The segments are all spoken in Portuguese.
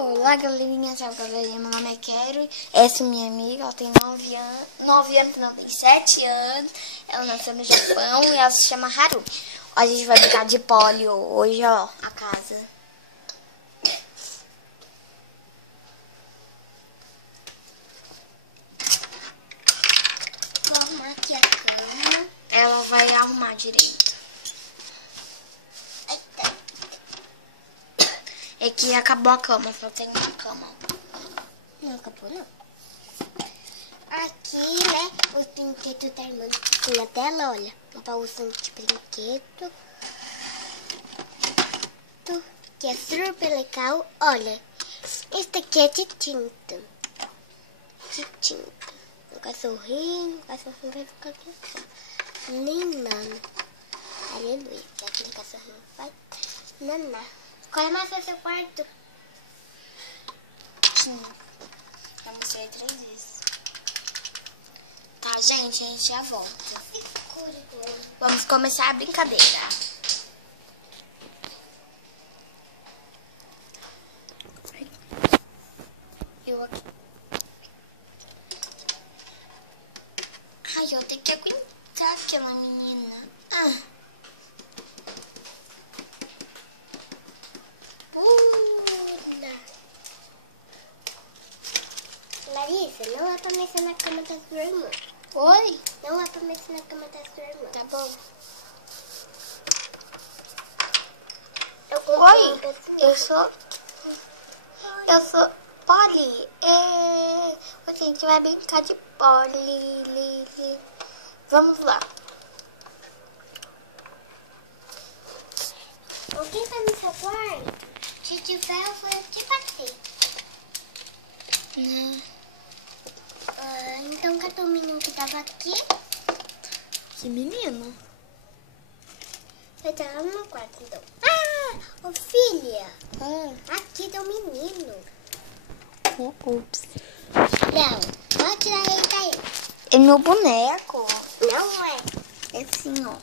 Olá, galerinha, tchau, galerinha, meu nome é Quero, essa é minha amiga, ela tem 9 anos, não, tem 7 anos, ela nasceu no Japão e ela se chama Haru. A gente vai brincar de polio hoje, ó, a casa. Vou arrumar aqui a cama. Ela vai arrumar direito. Eita. É que acabou a cama, só tem uma cama. Não acabou, não. Aqui, né, os brinquedos da irmã na tela, olha. Um baúzinho de brinquedo. Que é super legal. Olha, esse aqui é de tinta. De tinta. O cachorrinho vai ficar aqui. Nem nada. Aleluia. Aquele cachorrinho vai naná. Qual é mais o seu quarto? Já mostrei 3 vezes. Tá, gente, a gente já volta. Vamos começar a brincadeira. Eu aqui. Ai, eu tenho que aguentar aquela menina. Larissa, não é pra mexer na cama da sua irmã. Oi? Não é pra mexer na cama da sua irmã. Tá bom. Eu comprei um Oi, pedacinho. eu sou Polly. Hoje a gente vai brincar de Polly. Vamos lá. Alguém tá no seu quarto? Se tiver, eu vou te bater. Não. Então, cadê o menino que tava aqui? Que menino? Vai estar lá no quarto, então. Ô filha, aqui tem um menino. Ups. Não, pode tirar ele daí. É meu boneco. Não é. É assim, ó.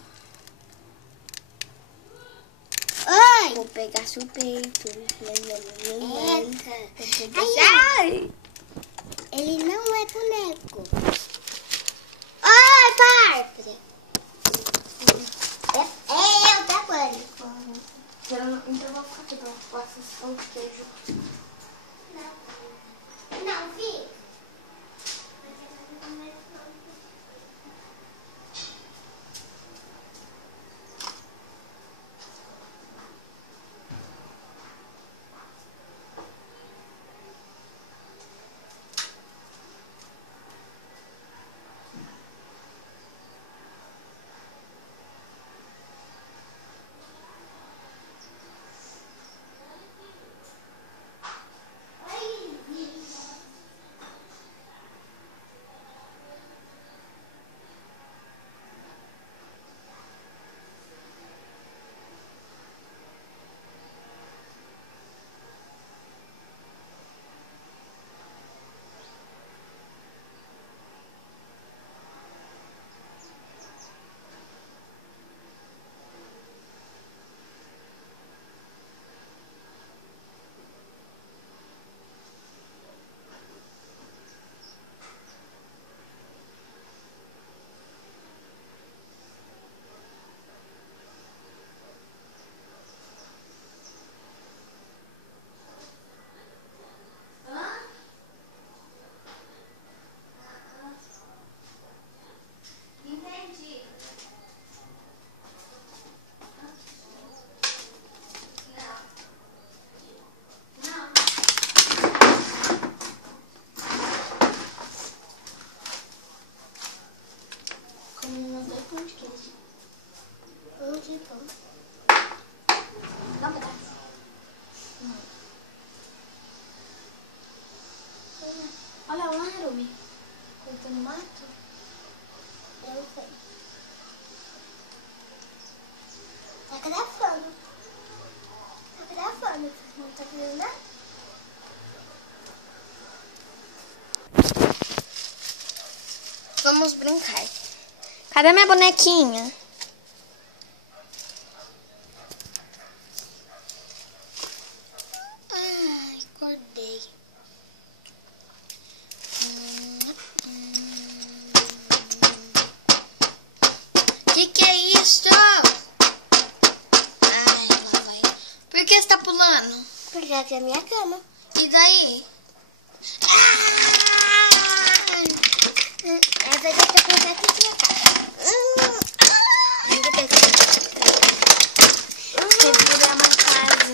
Oi! Vou pegar seu peito. Eca. Ai! Ele não é boneco. Oi, Bárbara. Eu trabalho. Então vou ficar aqui pra posso só o queijo. Não, filho. Onde pão? Dá um pedaço. Olha lá, Harumi. Cortando no mato. Eu não sei. Tá gravando. Tá gravando. Vocês não estão vendo nada? Vamos brincar. Cadê minha bonequinha? Ai, acordei. Que é isso? Ai, lá vai. Por que você tá pulando? Porque aqui é a minha cama. E daí? Essa daqui eu pensei que tinha casa. Segura uma casa.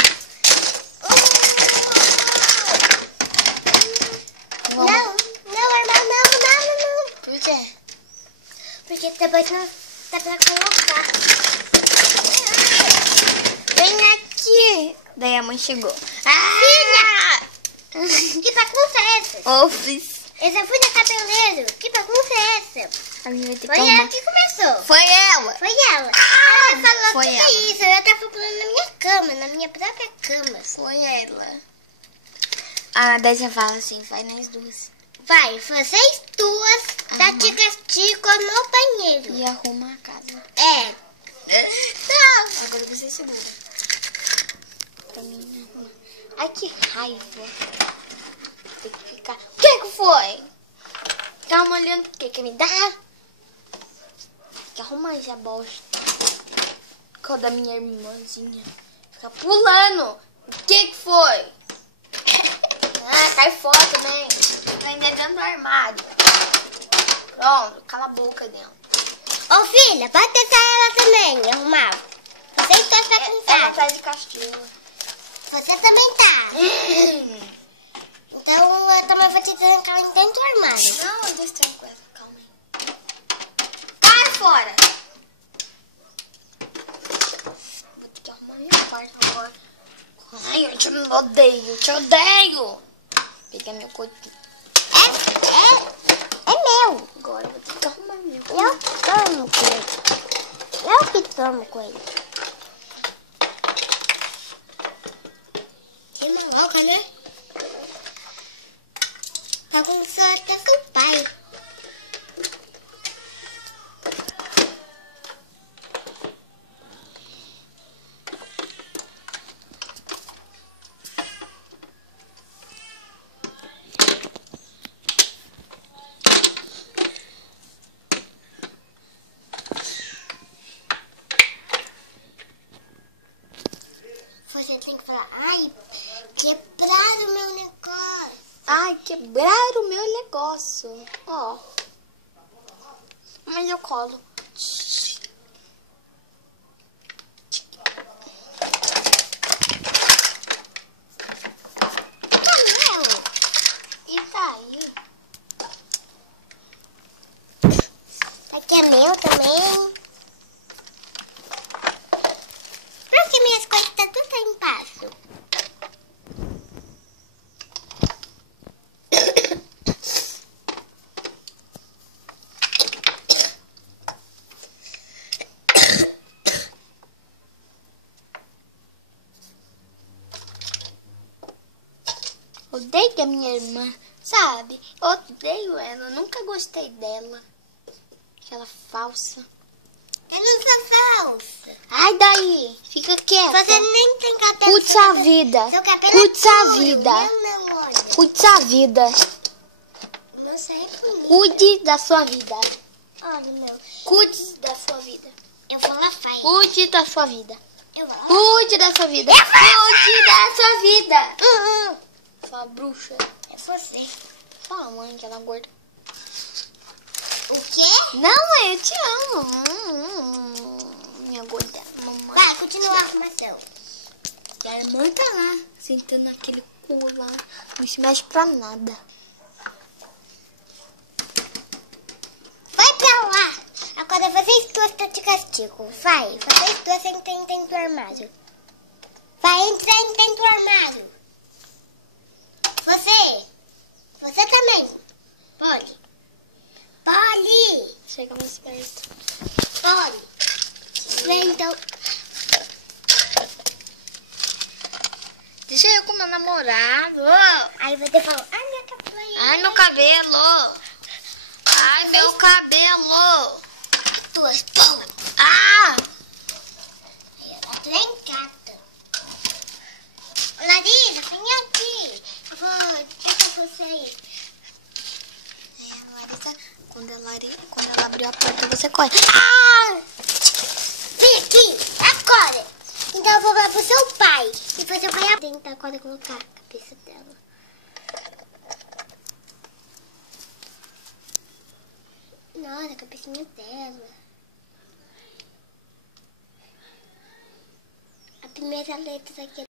Não, irmão, não. Por quê? Porque depois não dá pra colocar. Vem aqui. Daí a mãe chegou. Filha! Que bagunça é essa? Office. Eu já fui na cabeleireiro. Que bagunça é essa? A minha vai ter que Foi arrumar. ela que começou. Foi ela. Foi ela. Ela falou foi que ela. é isso. Eu tava pulando na minha cama, na minha própria cama. Foi ela. A Décia fala assim, vai nas duas. Vai, vocês duas tá de castigo no banheiro. E arruma a casa. É. Não. Agora você segura. Pra mim arrumar. Ai, que raiva. Tem que ficar... O que foi? Tá olhando por quê? Quer me dar? Tem que arrumar essa bosta. Qual da minha irmãzinha? Fica pulando. O que foi? Cai fora também. Tá ainda dentro do armário. Pronto, cala a boca dentro. Ô filha, pode deixar ela também arrumar. Você está Ela cansada. tá de castigo. Você também tá. Então eu também vou te trancar ela dentro do armário. Não, eu tô tranquila. Calma aí. Cai fora. Vou ter que arrumar minha parte agora. Ai, eu te odeio. Peguei meu coito. É meu. Agora eu vou ter que arrumar meu coito. Eu tomo coelho. Eu que tomo coelho. Que maluca, né? Bagunçou até seu pai. Você tem que falar, ai, quebraram o meu negócio. Ai, quebraram o meu negócio. Ó. Mas eu colo. E daí? Aqui é meu também. Por que minhas coisas estão tudo em passo? Odeio a minha irmã, sabe? Eu odeio ela, nunca gostei dela. Aquela falsa. Eu não sou falsa. Ai, daí, fica quieta. Você nem tem cabelo. Curte a vida. Seu cabelo Curte é a duro. vida. Não, olha. Curte a vida. Você é bonito. Cuide da sua vida. Olha, meu. Cuide da sua vida. Eu vou lá, pai. Cuide da sua vida. Eu vou lá. Cuide da sua vida. Cuide da sua vida. Sua bruxa. É você. Sua mãe, que ela é gorda. O quê? Não, eu te amo. Minha gorda. Mamãe. Vai, continua a arrumação. E a irmã tá lá, sentando naquele cu lá. Não se mexe pra nada. Vai pra lá. Agora vocês duas estão de castigo. Vai, vocês duas entrem dentro do armário. Vai entrar dentro do armário. Você também. Pode. Pode. Chega mais perto. Pode. Vem então. Deixa eu com meu namorado. Aí você falou, ai, minha cabelo. Ai, meu cabelo. Ai, meu cabelo. Duas boas. Ah! Aí ela tá trancada. Larissa, vem aqui. esse aí. A Larissa, quando ela abriu a porta, você corre. Ah! Vem aqui, agora. Então eu vou falar pro seu pai. E você vai tentar agora colocar a cabeça dela. Nossa, a cabecinha dela. A primeira letra aqui